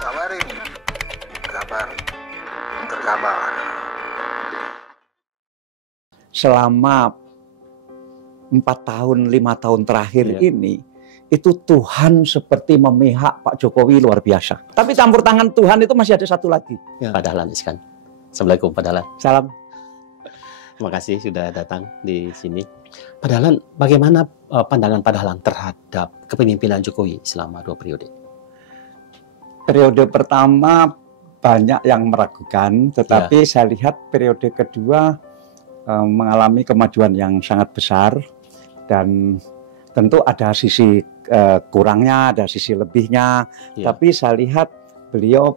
Kabarin. Kabar. Terkabar. Selama 4 tahun, 5 tahun terakhir ini, itu Tuhan seperti memihak Pak Jokowi luar biasa. Tapi campur tangan Tuhan itu masih ada satu lagi. Pak Dahlan Iskan. Assalamualaikum Pak Dahlan. Salam. Terima kasih sudah datang di sini. Pak Dahlan, bagaimana pandangan Pak Dahlan terhadap kepemimpinan Jokowi selama 2 periode? Periode pertama banyak yang meragukan, tetapi saya lihat periode kedua mengalami kemajuan yang sangat besar, dan tentu ada sisi kurangnya, ada sisi lebihnya, tapi saya lihat beliau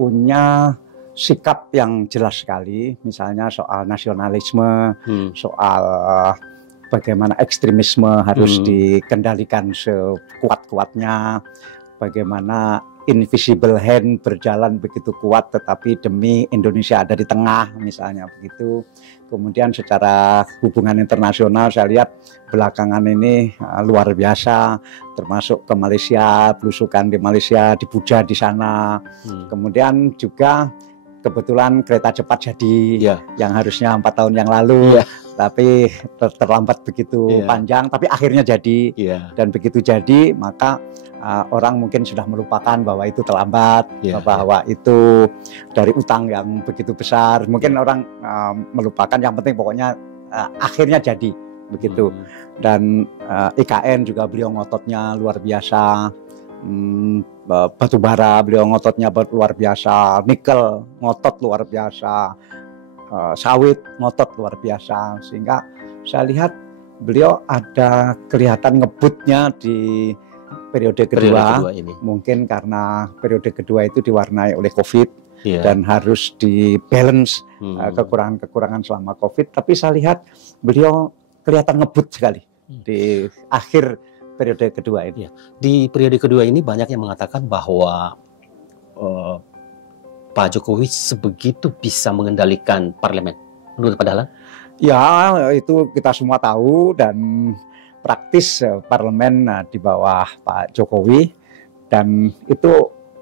punya sikap yang jelas sekali, misalnya soal nasionalisme, soal bagaimana ekstremisme harus dikendalikan sekuat-kuatnya, bagaimana invisible hand berjalan begitu kuat tetapi demi Indonesia ada di tengah, misalnya begitu. Kemudian secara hubungan internasional saya lihat belakangan ini luar biasa, termasuk ke Malaysia, belusukan di Malaysia, dipuja di sana. Kemudian juga kebetulan kereta cepat jadi yang harusnya 4 tahun yang lalu, tapi terlambat begitu panjang, tapi akhirnya jadi. Dan begitu jadi maka orang mungkin sudah melupakan bahwa itu terlambat, bahwa itu dari utang yang begitu besar. Mungkin orang melupakan, yang penting pokoknya akhirnya jadi begitu. Dan IKN juga beliau ngototnya luar biasa. Batu bara beliau ngototnya luar biasa, nikel ngotot luar biasa, sawit ngotot luar biasa, sehingga saya lihat beliau ada kelihatan ngebutnya di periode kedua ini. Mungkin karena periode kedua itu diwarnai oleh COVID dan harus di-balance kekurangan-kekurangan selama COVID, tapi saya lihat beliau kelihatan ngebut sekali di akhir periode kedua ini. Di periode kedua ini banyak yang mengatakan bahwa Pak Jokowi sebegitu bisa mengendalikan parlemen. Menurut Pak Dahlan? Ya, itu kita semua tahu, dan praktis parlemen di bawah Pak Jokowi, dan itu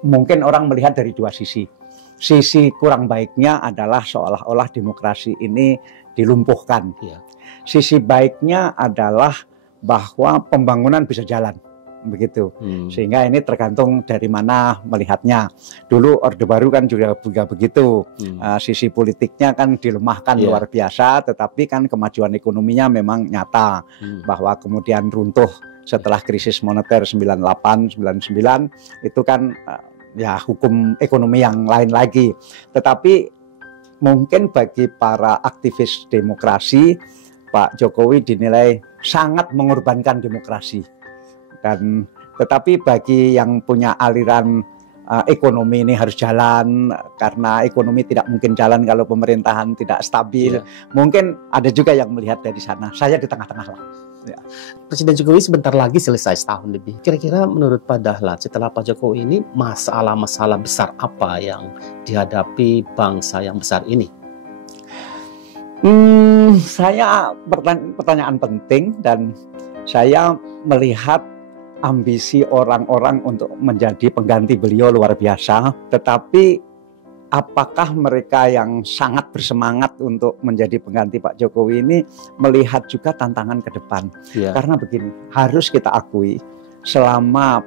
mungkin orang melihat dari 2 sisi. Sisi kurang baiknya adalah seolah-olah demokrasi ini dilumpuhkan. Sisi baiknya adalah bahwa pembangunan bisa jalan, begitu. Sehingga ini tergantung dari mana melihatnya. Dulu Orde Baru kan juga begitu. Sisi politiknya kan dilemahkan luar biasa, tetapi kan kemajuan ekonominya memang nyata. Bahwa kemudian runtuh setelah krisis moneter 98-99 itu kan ya hukum ekonomi yang lain lagi. Tetapi mungkin bagi para aktivis demokrasi, Pak Jokowi dinilai sangat mengorbankan demokrasi. Dan tetapi bagi yang punya aliran ekonomi ini harus jalan, karena ekonomi tidak mungkin jalan kalau pemerintahan tidak stabil. Mungkin ada juga yang melihat dari sana. Saya di tengah-tengah lah. Presiden Jokowi sebentar lagi selesai setahun lebih. Kira-kira menurut Pak Dahlan, setelah Pak Jokowi ini masalah-masalah besar apa yang dihadapi bangsa yang besar ini? Saya pertanyaan penting, dan saya melihat ambisi orang-orang untuk menjadi pengganti beliau luar biasa. Tetapi apakah mereka yang sangat bersemangat untuk menjadi pengganti Pak Jokowi ini melihat juga tantangan ke depan? Karena begini, harus kita akui selama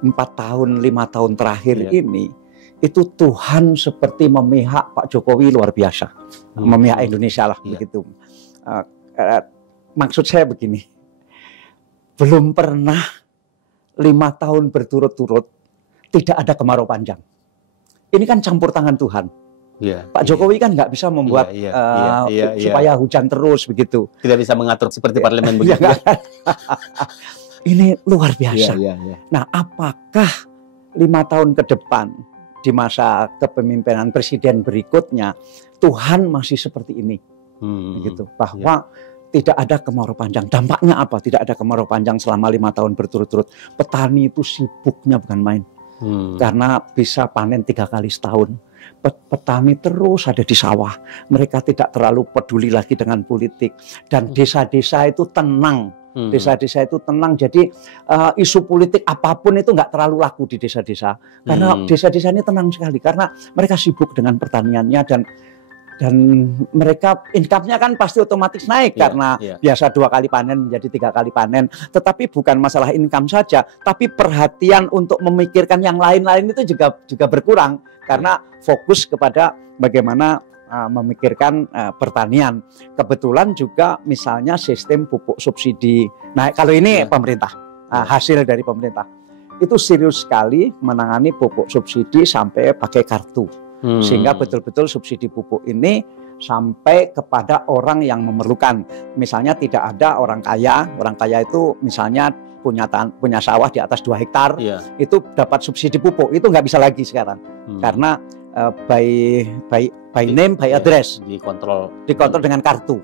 4 tahun, 5 tahun terakhir ini, itu Tuhan seperti memihak Pak Jokowi luar biasa, memihak Indonesia lah begitu. Maksud saya begini, belum pernah 5 tahun berturut-turut tidak ada kemarau panjang. Ini kan campur tangan Tuhan. Pak Jokowi kan nggak bisa membuat supaya hujan terus begitu. Tidak bisa mengatur seperti parlemen begitu. Ini luar biasa. Nah, apakah 5 tahun ke depan di masa kepemimpinan presiden berikutnya Tuhan masih seperti ini, gitu, bahwa tidak ada kemarau panjang? Dampaknya apa? Tidak ada kemarau panjang selama 5 tahun berturut-turut. Petani itu sibuknya bukan main, karena bisa panen 3 kali setahun. Petani terus ada di sawah. Mereka tidak terlalu peduli lagi dengan politik, dan desa-desa itu tenang. Desa-desa itu tenang, jadi isu politik apapun itu nggak terlalu laku di desa-desa. Karena desa-desa ini tenang sekali, karena mereka sibuk dengan pertaniannya dan mereka income-nya kan pasti otomatis naik karena biasa 2 kali panen menjadi 3 kali panen. Tetapi bukan masalah income saja, tapi perhatian untuk memikirkan yang lain-lain itu juga berkurang karena fokus kepada bagaimana memikirkan pertanian. Kebetulan juga misalnya sistem pupuk subsidi. Nah, kalau ini pemerintah, hasil dari pemerintah itu serius sekali menangani pupuk subsidi sampai pakai kartu. Sehingga betul-betul subsidi pupuk ini sampai kepada orang yang memerlukan. Misalnya tidak ada orang kaya itu misalnya punya sawah di atas 2 hektar, itu dapat subsidi pupuk, itu nggak bisa lagi sekarang. Karena by name, by address, dikontrol dengan kartu.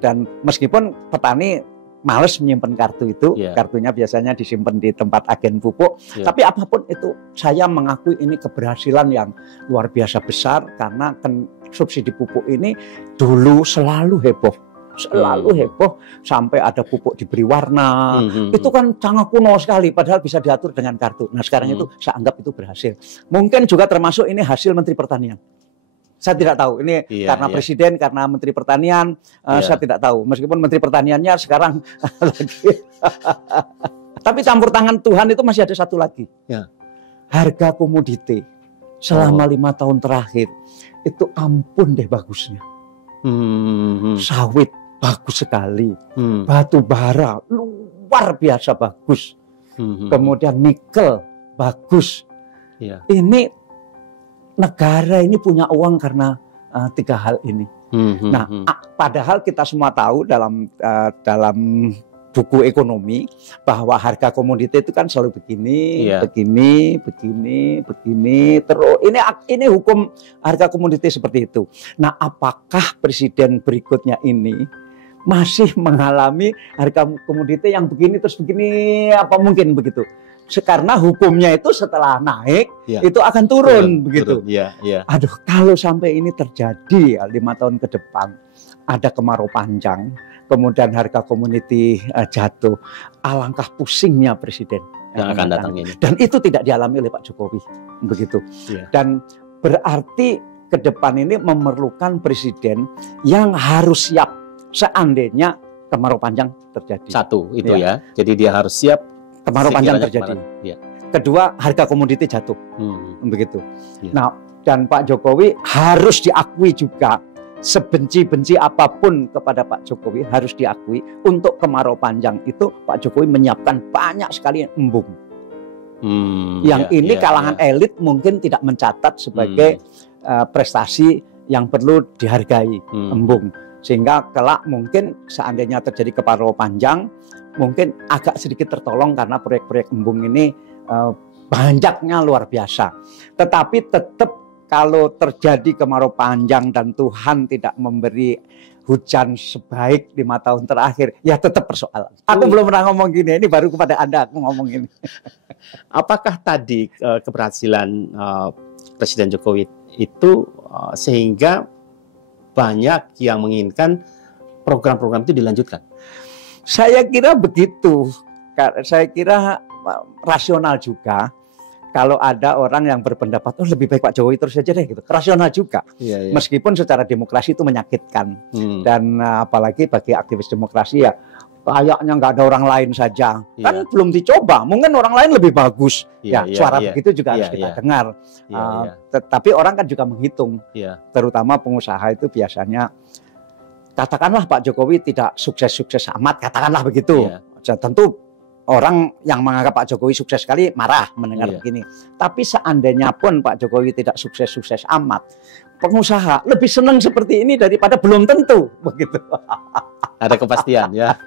Dan meskipun petani males menyimpan kartu itu, kartunya biasanya disimpan di tempat agen pupuk. Tapi apapun itu, saya mengakui ini keberhasilan yang luar biasa besar karena subsidi pupuk ini dulu selalu heboh sampai ada pupuk diberi warna. Itu kan sangat kuno sekali, padahal bisa diatur dengan kartu. Nah sekarang itu saya anggap itu berhasil. Mungkin juga termasuk ini hasil Menteri Pertanian. Saya tidak tahu, ini karena Presiden, karena Menteri Pertanian, saya tidak tahu. Meskipun Menteri Pertaniannya sekarang lagi. Tapi campur tangan Tuhan itu masih ada satu lagi. Harga komoditi selama 5 tahun terakhir, itu ampun deh bagusnya. Sawit bagus sekali, batu bara luar biasa bagus, kemudian nikel bagus. Ini negara ini punya uang karena 3 hal ini. Nah, padahal kita semua tahu dalam buku ekonomi bahwa harga komoditi itu kan selalu begini, terus ini hukum harga komoditi seperti itu. Nah, apakah presiden berikutnya ini masih mengalami harga komoditi yang begini terus begini, apa mungkin begitu? Karena hukumnya itu setelah naik itu akan turun begitu. Aduh, kalau sampai ini terjadi 5 tahun ke depan, ada kemarau panjang, kemudian harga komoditi jatuh, alangkah pusingnya presiden yang akan datang ini. Dan itu tidak dialami oleh Pak Jokowi begitu. Dan berarti ke depan ini memerlukan presiden yang harus siap seandainya kemarau panjang terjadi. Satu itu jadi dia harus siap kemarau panjang terjadi. Kedua, harga komoditi jatuh, begitu. Nah, dan Pak Jokowi harus diakui juga, sebenci-benci apapun kepada Pak Jokowi harus diakui, untuk kemarau panjang itu Pak Jokowi menyiapkan banyak sekali embung. Yang ini kalangan elit mungkin tidak mencatat sebagai prestasi yang perlu dihargai, embung. Sehingga kelak mungkin seandainya terjadi kemarau panjang, mungkin agak sedikit tertolong karena proyek-proyek embung ini banyaknya luar biasa. Tetapi tetap kalau terjadi kemarau panjang dan Tuhan tidak memberi hujan sebaik 5 tahun terakhir, ya tetap persoalan. Aku belum pernah ngomong gini, ini baru kepada Anda aku ngomong ini. Apakah tadi keberhasilan Presiden Jokowi itu sehingga banyak yang menginginkan program-program itu dilanjutkan? Saya kira begitu. Saya kira rasional juga. Kalau ada orang yang berpendapat, oh lebih baik Pak Jokowi terus saja deh, gitu. Rasional juga. Meskipun secara demokrasi itu menyakitkan. Dan apalagi bagi aktivis demokrasi ya, kayaknya nggak ada orang lain saja. Kan belum dicoba, mungkin orang lain lebih bagus. Suara begitu juga harus kita dengar. Tapi orang kan juga menghitung. Terutama pengusaha itu biasanya, katakanlah Pak Jokowi tidak sukses-sukses amat, katakanlah begitu. Tentu orang yang menganggap Pak Jokowi sukses sekali marah mendengar begini. Tapi seandainya pun Pak Jokowi tidak sukses-sukses amat, pengusaha lebih senang seperti ini daripada belum tentu begitu. Ada kepastian ya.